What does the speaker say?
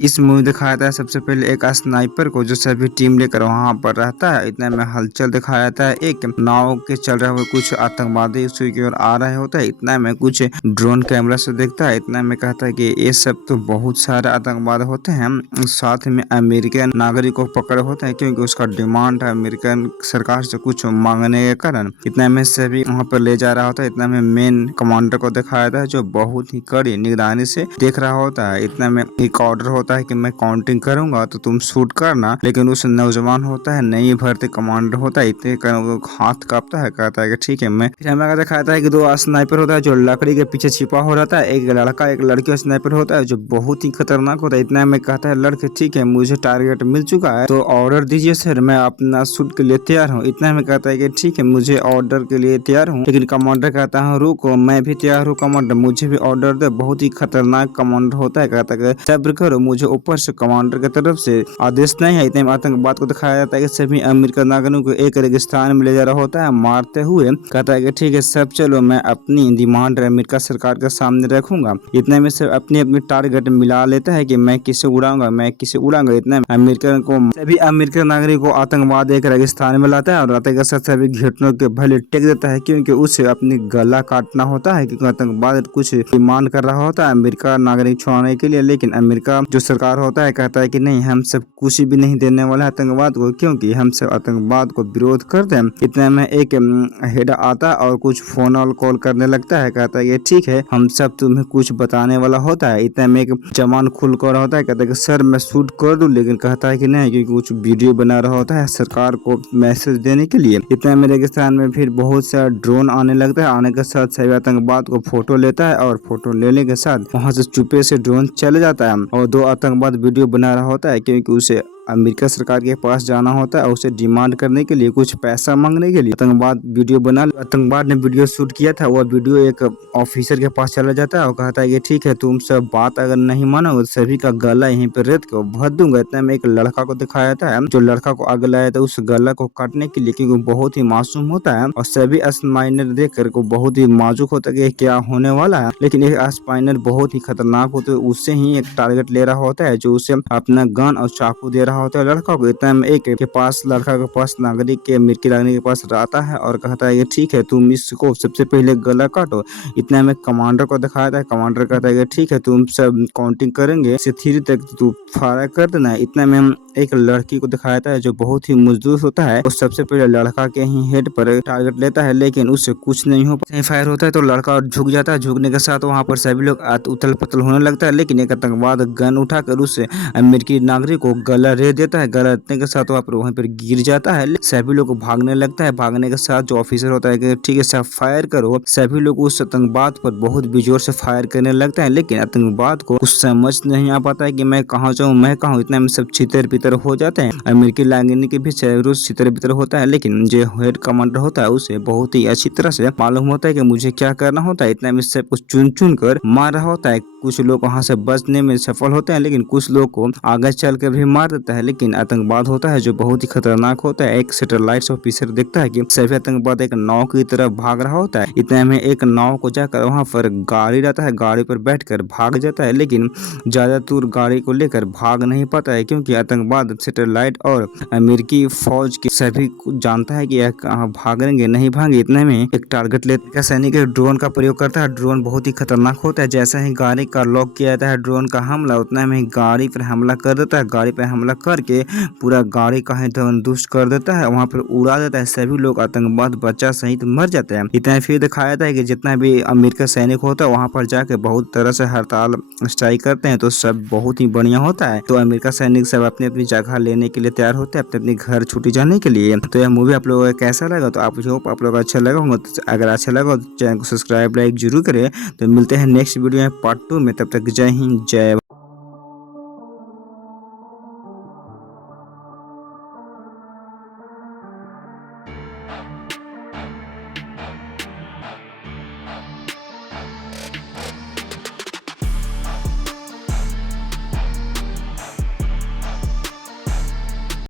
इस मूवी दिखाया था सबसे पहले एक स्नाइपर को जो सभी टीम लेकर वहां पर रहता है। इतने में हलचल दिखाया जाता है, एक नाव के चल रहे हुए कुछ आतंकवादी उसी की ओर आ रहे होते हैं। इतना में कुछ ड्रोन कैमरा से देखता है। इतना में कहता है कि ये सब तो बहुत सारे आतंकवाद होते हैं, साथ में अमेरिकन नागरिक को पकड़े होते हैं क्योंकि उसका डिमांड है अमेरिकन सरकार से कुछ मांगने के कारण। इतना में सभी वहां पर ले जा रहा होता है। इतना में मेन कमांडर को दिखाया था जो बहुत ही कड़ी निगरानी से देख रहा होता है। इतना में एक ऑर्डर होता है कि मैं काउंटिंग करूंगा तो तुम शूट करना, लेकिन उस नौजवान होता है नई भर्ती कमांडर होता है। इतने हाथ कांपता है, कहता है कि ठीक है मैं। फिर हमें दिखाता है कि दो स्नाइपर होता है जो लकड़ी के पीछे छिपा हो रहता है। एक लड़का एक लड़की स्नाइपर होता है जो बहुत ही खतरनाक होता है। इतना में कहता है लड़के ठीक है मुझे टारगेट मिल चुका है तो ऑर्डर दीजिए सर, मैं अपना शूट के लिए तैयार हूँ। इतना में कहता है कि ठीक है मुझे ऑर्डर के लिए तैयार हूँ, लेकिन कमांडर कहता है रुको मैं भी तैयार हूँ कमांडर, मुझे भी ऑर्डर दे। बहुत ही खतरनाक कमांडर होता है, कहता है सब्र करो मुझे ऊपर से कमांडर की तरफ से आदेश नहीं है। इतने में आतंकवाद को दिखाया जाता है कि सभी अमेरिकन नागरिकों को एक रेगिस्तान में ले जा रहा होता है मारते हुए। कहता है कि ठीक है सब चलो मैं अपनी डिमांड अमेरिका सरकार के सामने रखूंगा। इतने में से अपनी अपनी टारगेट मिला लेता है कि मैं किसे उड़ाऊंगा मैं किसे उड़ाऊंगा। इतने में अमेरिकन को सभी अमेरिकन नागरिक को आतंकवाद एक रेगिस्तान में लाता है और आतंक के साथ सभी घटनों के भले टेक देता है क्योंकि उसे अपनी गला काटना होता है क्योंकि आतंकवाद कुछ डिमांड कर रहा होता है अमेरिका नागरिक छुड़ाने के लिए। लेकिन अमेरिका जो सरकार होता है कहता है कि नहीं हम सब कुछ भी नहीं देने वाले आतंकवाद को क्योंकि हम सब आतंकवाद को विरोध करते हैं। इतने में एक हेड आता है और कुछ फोन और कॉल करने लगता है, कहता है कि ठीक है हम सब तुम्हें कुछ बताने वाला होता है। इतने में एक जवान खुल कर होता है, कहता है कि सर मैं शूट कर दूं, लेकिन कहता है कि नहीं क्योंकि कुछ वीडियो बना रहा होता है सरकार को मैसेज देने के लिए। इतने में रेगिस्तान में फिर बहुत सा ड्रोन आने लगता है, आने के साथ सभी आतंकवाद को फोटो लेता है और फोटो लेने के साथ वहां से चुपे से ड्रोन चले जाता है और दो आतंकवाद वीडियो बना रहा होता है क्योंकि उसे अमेरिका सरकार के पास जाना होता है और उसे डिमांड करने के लिए कुछ पैसा मांगने के लिए। आतंकवाद ने वीडियो शूट किया था, वह वीडियो एक ऑफिसर के पास चला जाता है और कहता है कि ठीक है तुम सब बात अगर नहीं मानोगे सभी का गला यहीं पे रेत के भर दूंगा। इतने में एक लड़का को दिखाया जाता है जो लड़का को आग लाया था उस गला को काटने के लिए क्योंकि बहुत ही मासूम होता है और सभी स्पाइनर देख कर को बहुत ही नाजुक होता है कि क्या होने वाला है। लेकिन एक स्पाइनर बहुत ही खतरनाक होता है, उससे ही एक टारगेट ले रहा होता है जो उसे अपना गन और चाकू दे रहा होता है लड़का को। इतना में एक के पास लड़का के पास नागरिक के अमेरिकी नागरिक के पास आता है और कहता है कि ठीक है तुम इसको सबसे पहले गला काटो। इतना में कमांडर को दिखाया था, कमांडर कहता है कि ठीक है तुम सब काउंटिंग करेंगे 3 तक तू फायर कर देना। इतना में हम एक लड़की को दिखाया था जो बहुत ही मजदूर होता है, वो सबसे पहले लड़का के ही हेड पर टारगेट लेता है लेकिन उससे कुछ नहीं हो पाता। फायर होता है तो लड़का झुक जाता है, झुकने के साथ वहां पर सभी लोग उथल पुथल होने लगता है। लेकिन एक आतंकवाद गन उठाकर उससे अमेरिकी नागरिक को गला रेत देता है, गला रखने के साथ वहीं पर गिर जाता है। सभी लोग भागने लगता है, भागने के साथ जो ऑफिसर होता है कि ठीक है सब फायर करो। सभी लोग उस आतंकवाद पर बहुत बेजोर से फायर करने लगता है लेकिन आतंकवाद को कुछ समझ नहीं आ पाता है कि मैं कहाँ जाऊँ मैं कहाँ। इतना में सब छितर बितर हो जाते हैं, अमेरिकी नागरिक के भी छितर बितर होता है लेकिन जो हेड कमांडर होता है उसे बहुत ही अच्छी तरह से मालूम होता है कि मुझे क्या करना होता है। इतना में सब कुछ चुन चुन कर मार रहा होता है। कुछ लोग वहां से बचने में सफल होते हैं लेकिन कुछ लोग को आगे चल के भी मार देता है। लेकिन आतंकवाद होता है जो बहुत ही खतरनाक होता है, एक सैटेलाइट ऑफिसर देखता है कि सभी आतंकवाद एक नाव की तरफ भाग रहा होता है। इतने में एक नाव को जाकर वहां पर गाड़ी रहता है, गाड़ी पर बैठकर भाग जाता है लेकिन ज्यादा दूर गाड़ी को लेकर भाग नहीं पाता है क्योंकि आतंकवाद सैटेलाइट और अमेरिकी फौज के सभी जानता है कि यह कहाँ भागेंगे नहीं भागेंगे। इतने में एक टारगेट लेकर सैनिक ड्रोन का प्रयोग करता है। ड्रोन बहुत ही खतरनाक होता है, जैसा ही गाड़ी का लॉक किया जाता है ड्रोन का हमला उतना में गाड़ी पर हमला कर देता है। गाड़ी पर हमला करके पूरा गाड़ी का दुष्ट कर देता है, वहां पर उड़ा देता है। सभी लोग आतंकवाद बच्चा सहित मर जाते हैं। इतना फिर दिखाया था कि जितना भी अमेरिका सैनिक होता है वहां पर जाके बहुत तरह से हड़ताल स्ट्राइक करते हैं तो सब बहुत ही बढ़िया होता है। तो अमेरिका सैनिक सब अपनी अपनी जगह लेने के लिए तैयार होते हैं अपने अपने घर छुट्टी जाने के लिए। तो यह मूवी आप लोगों को कैसा लगा, तो आप लोग अच्छा लगा होगा। तो अगर अच्छा लगा तो चैनल को सब्सक्राइब लाइक जरूर करें। तो मिलते हैं नेक्स्ट वीडियो में पार्ट 2 में, तब तक जय हिंद जय भारत।